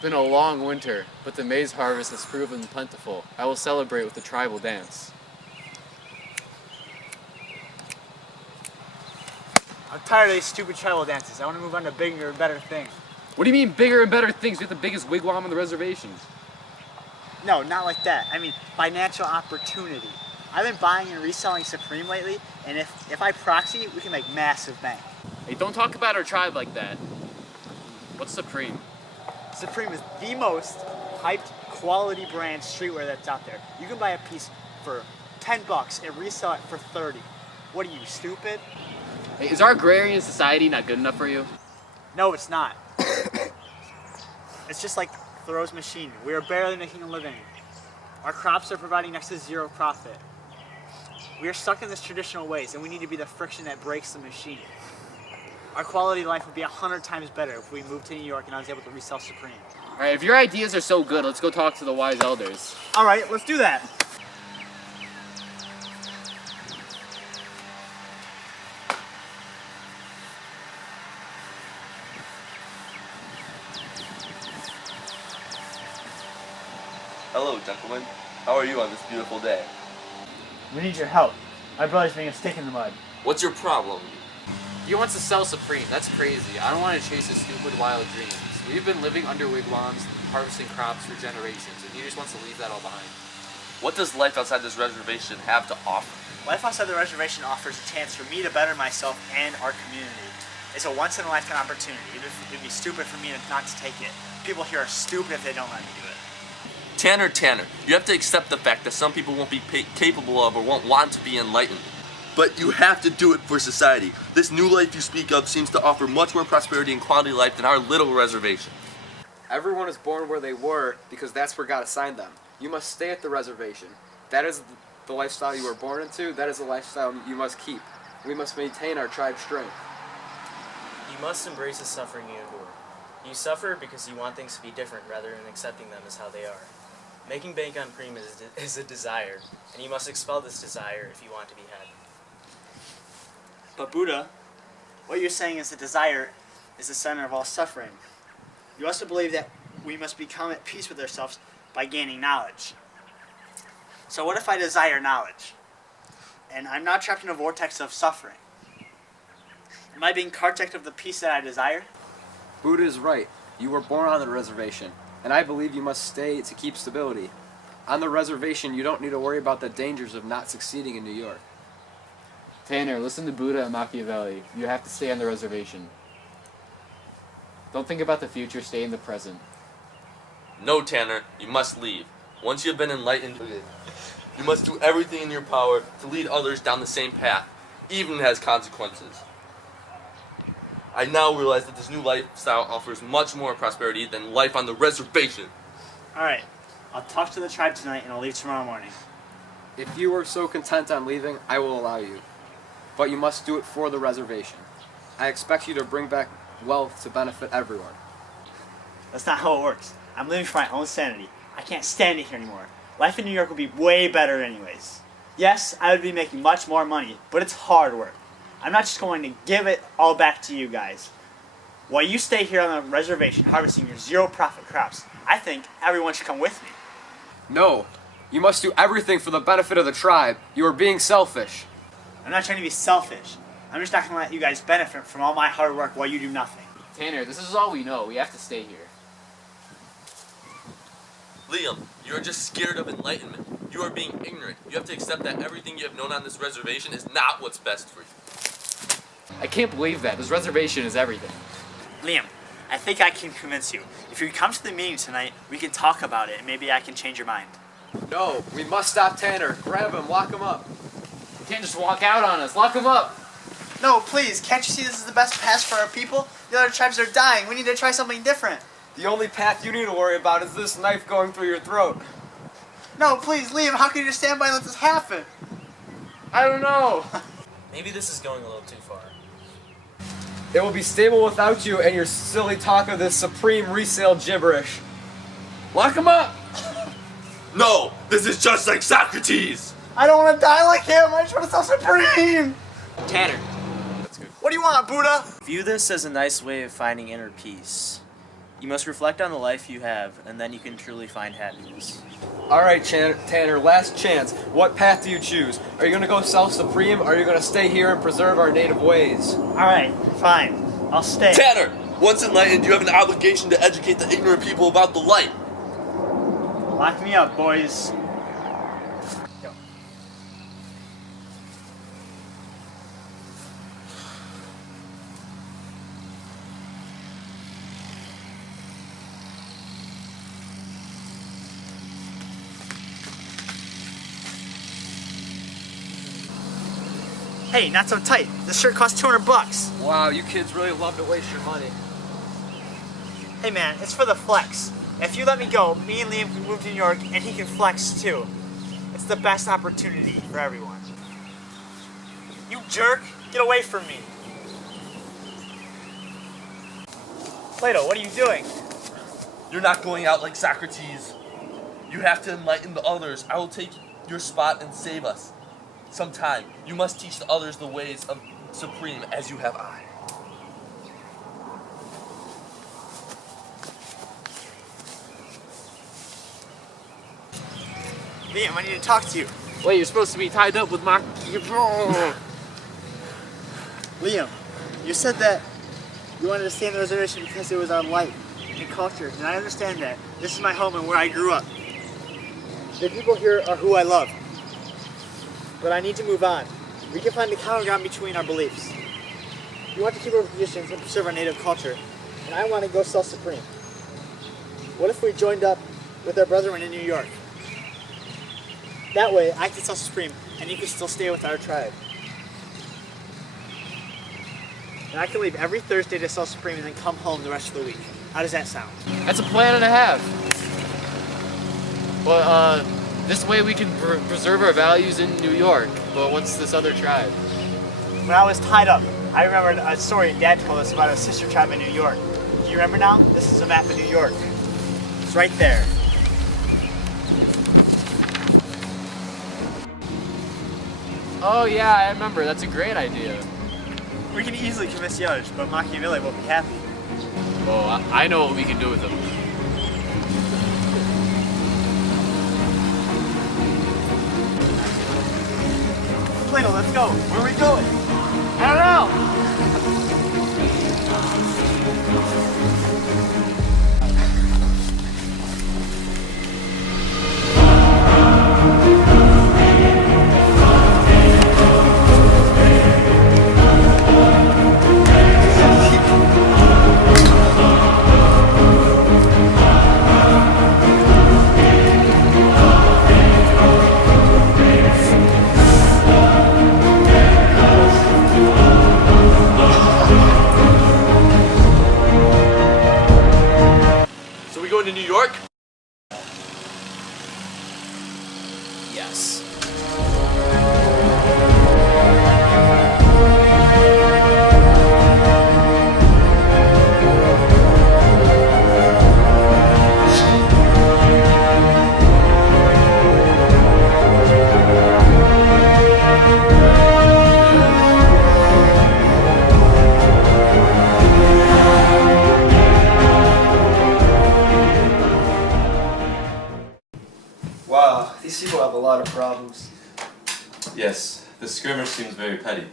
been a long winter, but the maize harvest has proven plentiful. I will celebrate with a tribal dance. I'm tired of these stupid tribal dances. I want to move on to bigger and better things. What do you mean bigger and better things? We have the biggest wigwam on the reservations. No, not like that. I mean financial opportunity. I've been buying and reselling Supreme lately, and if I proxy, we can make massive bank. Hey, don't talk about our tribe like that. What's Supreme? Supreme is the most hyped quality brand streetwear that's out there. You can buy a piece for $10 and resell it for 30. What are you, stupid? Hey, is our agrarian society not good enough for you? No, it's not. It's just like Thoreau's machine. We are barely making a living. Our crops are providing next to zero profit. We are stuck in this traditional ways, and we need to be the friction that breaks the machine. Our quality of life would be 100 times better if we moved to New York and I was able to resell Supreme. All right, if your ideas are so good, let's go talk to the wise elders. All right, let's do that. Hello, gentlemen. How are you on this beautiful day? We need your help. My brother's being a stick in the mud. What's your problem? He wants to sell Supreme. That's crazy. I don't want to chase his stupid wild dreams. We've been living under wigwams, harvesting crops for generations, and he just wants to leave that all behind. What does life outside this reservation have to offer? Life outside the reservation offers a chance for me to better myself and our community. It's a once-in-a-lifetime opportunity. It'd be stupid for me not to take it. People here are stupid if they don't let me do it. Tanner, you have to accept the fact that some people won't be capable of or won't want to be enlightened. But you have to do it for society. This new life you speak of seems to offer much more prosperity and quality of life than our little reservation. Everyone is born where they were because that's where God assigned them. You must stay at the reservation. That is the lifestyle you were born into. That is the lifestyle you must keep. We must maintain our tribe's strength. You must embrace the suffering you endure. You suffer because you want things to be different rather than accepting them as how they are. Making bank on Preem is a desire, and you must expel this desire if you want to be had. But Buddha, what you're saying is the desire is the center of all suffering. You also believe that we must become at peace with ourselves by gaining knowledge. So what if I desire knowledge? And I'm not trapped in a vortex of suffering? Am I being carject of the peace that I desire? Buddha is right. You were born on the reservation, and I believe you must stay to keep stability. On the reservation, you don't need to worry about the dangers of not succeeding in New York. Tanner, listen to Buddha and Machiavelli. You have to stay on the reservation. Don't think about the future, stay in the present. No, Tanner, you must leave. Once you have been enlightened, you must do everything in your power to lead others down the same path, even if it has consequences. I now realize that this new lifestyle offers much more prosperity than life on the reservation. Alright, I'll talk to the tribe tonight and I'll leave tomorrow morning. If you are so content on leaving, I will allow you. But you must do it for the reservation. I expect you to bring back wealth to benefit everyone. That's not how it works. I'm living for my own sanity. I can't stand it here anymore. Life in New York would be way better anyways. Yes, I would be making much more money, but it's hard work. I'm not just going to give it all back to you guys. While you stay here on the reservation harvesting your zero-profit crops, I think everyone should come with me. No, you must do everything for the benefit of the tribe. You are being selfish. I'm not trying to be selfish. I'm just not going to let you guys benefit from all my hard work while you do nothing. Tanner, this is all we know. We have to stay here. Liam, you are just scared of enlightenment. You are being ignorant. You have to accept that everything you have known on this reservation is not what's best for you. I can't believe that. This reservation is everything. Liam, I think I can convince you. If you come to the meeting tonight, we can talk about it and maybe I can change your mind. No, we must stop Tanner. Grab him, lock him up. You can't just walk out on us. Lock him up. No, please, can't you see this is the best path for our people? The other tribes are dying. We need to try something different. The only path you need to worry about is this knife going through your throat. No, please, Liam, how can you just stand by and let this happen? I don't know. Maybe this is going a little too far. It will be stable without you and your silly talk of this supreme resale gibberish. Lock him up! No, this is just like Socrates. I don't want to die like him. I just want to sell Supreme. Tanner, What do you want, Buddha? view this as a nice way of finding inner peace. You must reflect on the life you have, and then you can truly find happiness. All right, Tanner, last chance. What path do you choose? Are you going to go self-supreme, or are you going to stay here and preserve our native ways? Alright, fine. I'll stay. Tanner, once enlightened, you have an obligation to educate the ignorant people about the light. Lock me up, boys. Hey, not so tight. This shirt costs $200. Wow, you kids really love to waste your money. Hey man, it's for the flex. If you let me go, me and Liam can move to New York and he can flex too. It's the best opportunity for everyone. You jerk! Get away from me! Plato, what are you doing? You're not going out like Socrates. You have to enlighten the others. I will take your spot and save us. Sometime, you must teach the others the ways of Supreme as you have I. Liam, I need to talk to you. Wait, you're supposed to be tied up with my... Liam, you said that you wanted to stay in the reservation because it was our light and culture, and I understand that. This is my home and where I grew up. The people here are who I love. But I need to move on. We can find a common ground between our beliefs. You want to keep our traditions and preserve our native culture, and I want to go self-supreme. What if we joined up with our brethren in New York? That way, I can self-supreme, and you can still stay with our tribe. And I can leave every Thursday to self-supreme and then come home the rest of the week. How does that sound? That's a plan and a half. But, this way we can preserve our values in New York. But what's this other tribe? When I was tied up, I remembered a story Dad told us about a sister tribe in New York. Do you remember now? This is a map of New York. It's right there. Oh yeah, I remember. That's a great idea. We can easily convince the others, but Machiavelli will be happy. Oh, I know what we can do with them. Plato, let's go. Where are we going? I don't know. So we going to New York? Yes. Wow, these people have a lot of problems. Yes, the skirmish seems very petty.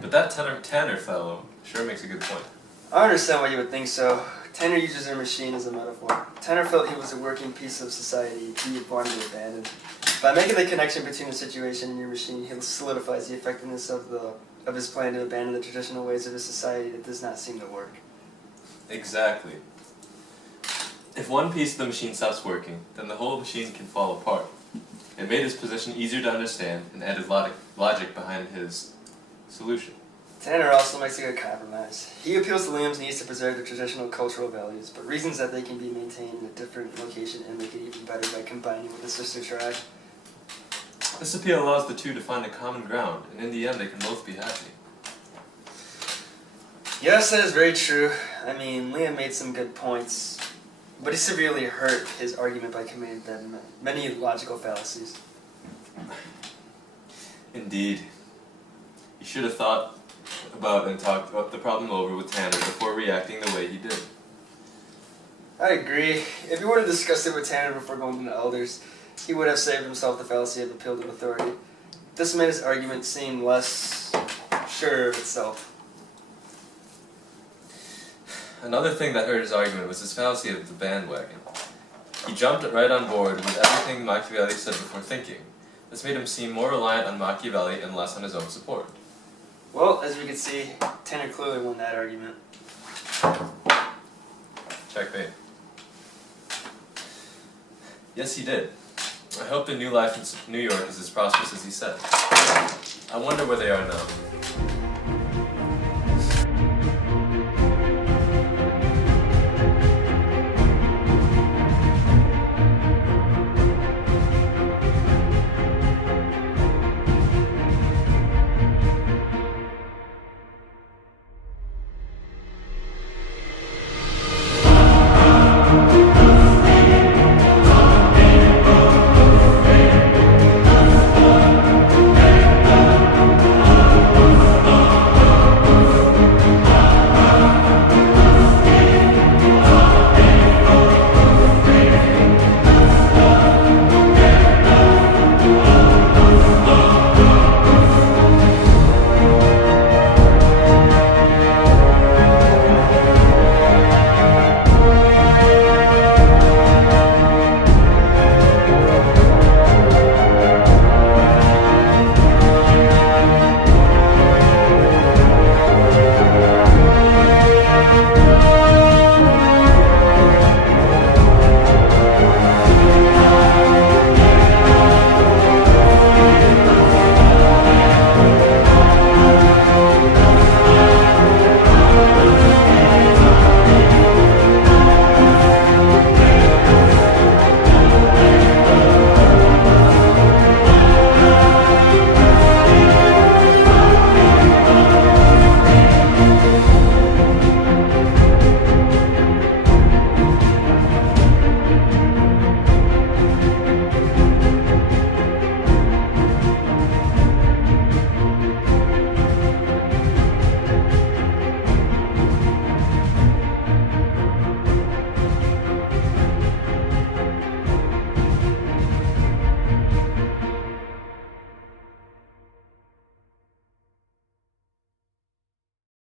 But that Tanner fellow sure makes a good point. I understand why you would think so. Tanner uses their machine as a metaphor. Tanner felt he was a working piece of society he wanted to abandon. By making the connection between the situation and your machine, he solidifies the effectiveness of his plan to abandon the traditional ways of his society that does not seem to work. Exactly. If one piece of the machine stops working, then the whole machine can fall apart. It made his position easier to understand and added logic behind his solution. Tanner also makes a good compromise. He appeals to Liam's needs to preserve the traditional cultural values, but reasons that they can be maintained in a different location and make it even better by combining with the sister tribe. This appeal allows the two to find a common ground, and in the end they can both be happy. Yes, that is very true. I mean, Liam made some good points, but he severely hurt his argument by committing them many logical fallacies. Indeed. He should have thought about and talked about the problem over with Tanner before reacting the way he did. I agree. If he would have discussed it with Tanner before going to the elders, he would have saved himself the fallacy of appeal to authority. This made his argument seem less sure of itself. Another thing that hurt his argument was his fallacy of the bandwagon. He jumped right on board with everything Machiavelli said before thinking. This made him seem more reliant on Machiavelli and less on his own support. Well, as we can see, Tanner clearly won that argument. Checkmate. Yes, he did. I hope the new life in New York is as prosperous as he said. I wonder where they are now.